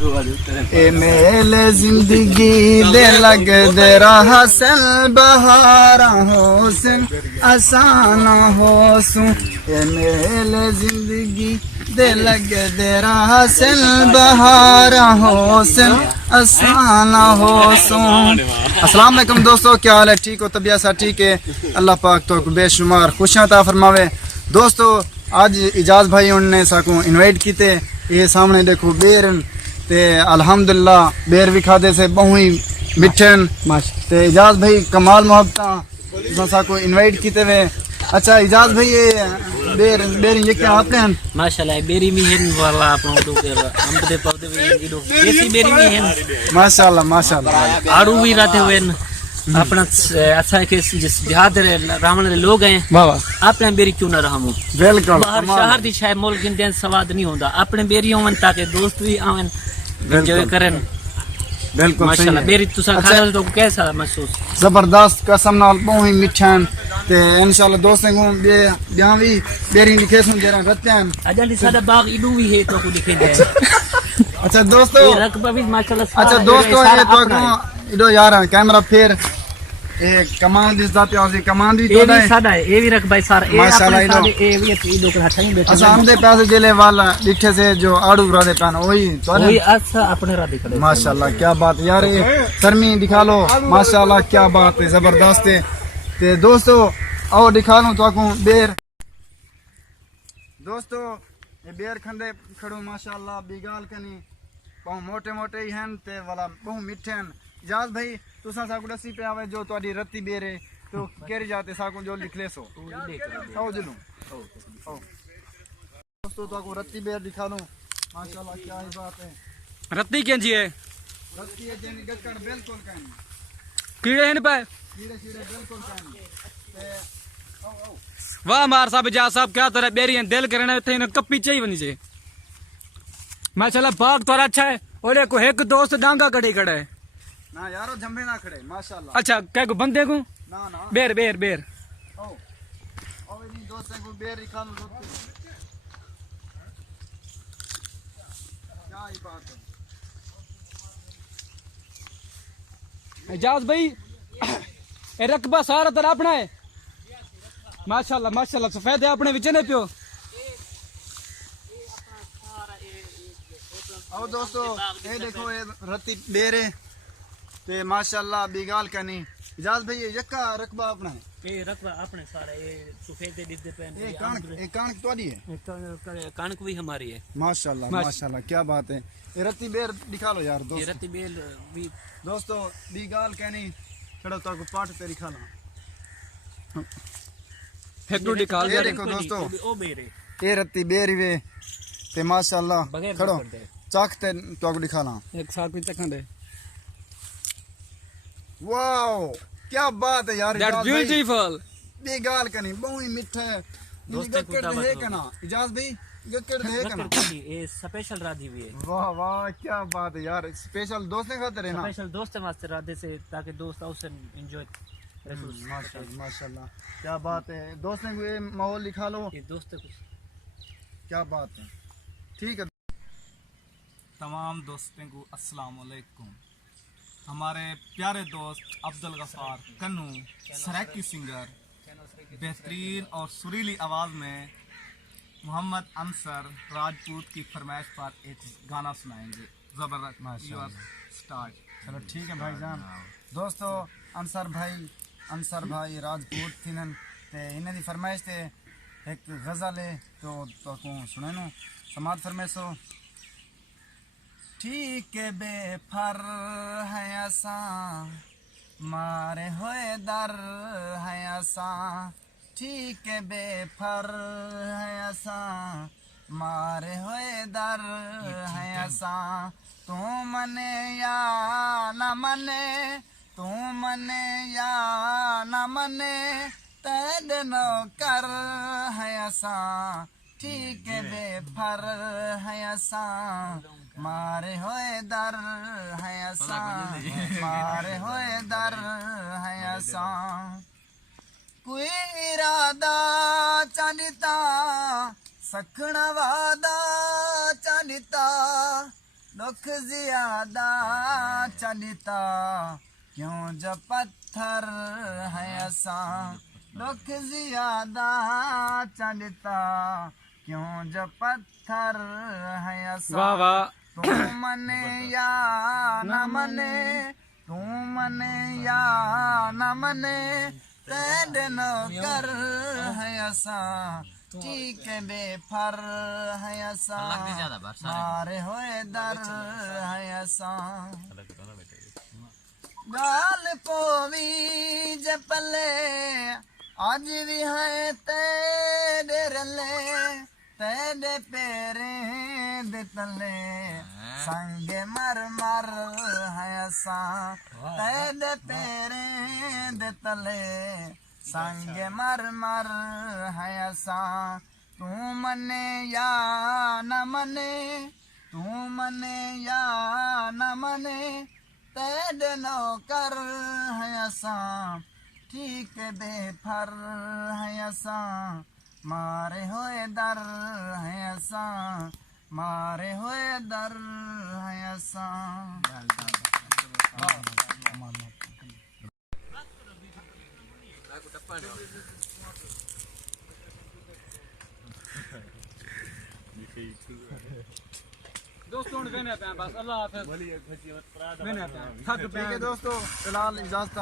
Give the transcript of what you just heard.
ए मेले जिंदगी दे लग दे रहा सल बहारा होसन आसाना होसू ए मेले जिंदगी दे लग दे रहा सल बहारा होसन आसाना होसू। अस्सलाम वालेकुम दोस्तों, क्या हाल है? ठीक हो? तबीयत सा ठीक है? अल्लाह पाक तो बेशुमार खुशियां ता फरमावे। दोस्तों आज इजाज भाई उन्होंने साकू इनवाइट किते, ये सामने देखो बेर ते अल्हम्दुलिल्लाह बेर भी खादे से बहु ही मिठन ते इजाज भाई कमाल मोहब्बत साकू इनवाइट किते वे। अच्छा इजाज भाई ये बेर ये क्या आपने हैं? माशाल्लाह बेरी में हैं वाला अपन तो हम दे पौधे भी इडो देसी बेरी में हैं माशाल्लाह माशाल्लाह। आड़ू भी रहते हुए अपना अच्छा के जिस देहात रामन के लोग हैं वाह अपने बेरी क्यों ना रहमो। बिल्कुल बाहर शहर दी शायद मोल गिनते स्वाद नहीं होता, अपने बेरी होवन ताकि दोस्त भी आवन एंजॉय करें। बिल्कुल माशाल्लाह बेरी तुसा खाने तो कैसा महसूस? जबरदस्त कसम नाल बहु ही मिठन ते इंशाल्लाह दोस्तों को बे जहां भी बेरी लिखे सुन जरा रखते हैं अजली सादा बाग इडू भी है तो को लिखे दे। अच्छा दोस्तों ये रकबा भी माशाल्लाह। अच्छा दोस्तों ये तो को इडो यार कैमरा फिर ए कमांड दिस दाते और कमांड भी तो है सादा है ये भी रकबा सारा ए माशाल्लाह अपने सादे ए भी इडो का हटाई बैठे। अच्छा हमदे पैसे दिले वाला लिखे से जो आड़ू रादे पान वही तो वही अच्छा अपने रादे करे। माशाल्लाह क्या बात यार, ये सरमी दिखा लो माशाल्लाह क्या बात है, जबरदस्त है। ते दोस्तों आओ दिखा लूं तो आपको बेर। दोस्तों ये बेर खंडे खड़ो माशाल्लाह बिगाल कनी बहु मोटे मोटे ही हैं ते वाला बहु मिठे हैं। इजाज भाई तुसा साकू दसी पे आवे जो तोडी रत्ती बेर है तो केरी जाते साकू जो लिख ले सो आओ जलू आओ दोस्तों तो आपको रत्ती बेर दिखा लूं माशाल्लाह क्या ही बात है। रत्ती क्या जी है? रत्ती है जेनी गकड़ बिल्कुल कानी कीड़े हैं पे कीड़े कीड़े बिल्कुल कानी ते आओ आओ वाह मार साहब जा साहब क्या तरह बेरियन दिल करने थे न कप्पी चाहिए बनी से माशाल्लाह बाग तोरा अच्छा है। ओले को एक दोस्त डांगा कड़ी खड़ा है ना यारो जंबे ना खड़े माशाल्लाह। अच्छा क्या को बंदे को ना ना बेर बेर बेर आओ आओ इन दोस्तों को बेर निकालो रोटी क्या ही बात है। एजाज भाई ए रकबा सारा तरह अपना है माशाल्लाह माशाल्लाह सफेद है अपने विच ने पियो। आओ दोस्तों ये देखो ये रत्ती बेर है ते माशाल्लाह बिगाल कनी। इजाज भाई ये यक्का रकबा अपना है ये रकबा अपने सारा ये सफेद दे दिखते पे ये कणक तोड़ी है कणक भी हमारी है माशाल्लाह माशाल्लाह क्या बात है। ये रत्ती बेर दिखा लो यार ये दोस्तों। रत्ती बेल भी दोस्तों बिगाल कनी चलो तो को पाट ते दिखा ला हेक्टो निकाल ये देखो दोस्तों ओ बेरे ये रत्ती बेर वे ते माशाल्लाह बगैर खड़ो पकड़ दे। चाक ते तो को दिखा ला। एक साथ भी तक दे वाओ क्या बात है यार दैट्स ब्यूटीफुल बिगाल कनी बहु ही मिठा है दोस्तों को दावत है कना इजाज भाई गकड़ है कना ये स्पेशल राधी भी है वाह वाह क्या बात है यार स्पेशल दोस्त ने खाते रहे ना स्पेशल दोस्त वास्ते राधे से ताकि दोस्त उसे एंजॉय माशाल्लाह माशाल्लाह क्या बात है। दोस्त ने ये माहौल लिखा लो ये दोस्त को क्या बात है। ठीक है तमाम दोस्तों को अस्सलाम वालेकुम। हमारे प्यारे दोस्त अब्दुल गफ्फार कन्नू सराकी सिंगर बेहतरीन और सुरीली आवाज़ में मोहम्मद अंसर राजपूत की फरमाइश पर एक गाना सुनाएंगे ज़बरदस्त माशाल्लाह स्टार्ट। चलो ठीक है भाईजान। दोस्तों अंसर भाई राजपूत थिनन ते इन्हें दी फरमाइश ते एक गज़ल है तो को सुने नो समाज फरमाइशो। ठीक है बेफर है असा मारे होए दर है असा ठीक है बेफर है असा मारे होए दर है असा तू मने या न मने तू मने या न मने तैद नो कर है असा ठीक है बेफर है असा मारे होए दर है असा मारे होए दर है असा कोई इरादा चाहता सखण वादा चाहता दुख ज्यादा चलता क्यों जो पत्थर है असा दुख ज्यादा चलता क्यों जो पत्थर है असा वाह वाह तू मने या न मने तू मने या न मने तेरे नौकर है असा ठीक बेफर है असा मारे होए दर है असा गाल पोवी जपले आज भी है तेरे रले तेरे पेरे दे तले संगे मर मर है असा तेरे पेरे दे तले संगे मर मर है असा तू मने या न मने तू मने या न मने तेरे नौकर है असा ठीक बेफर है असा मारे होए दर है असा मारे होए दर है असा दोस्तों ਹੁਣ ਵੇਨੇ ਪਿਆ ਬਸ ਅੱਲਾਹ ਹਾਫਿਜ਼ ਵੇਨੇ ਪਿਆ ਥੱਕ ठीक ਪਿਆ है दोस्तों फिलहाल इजाजत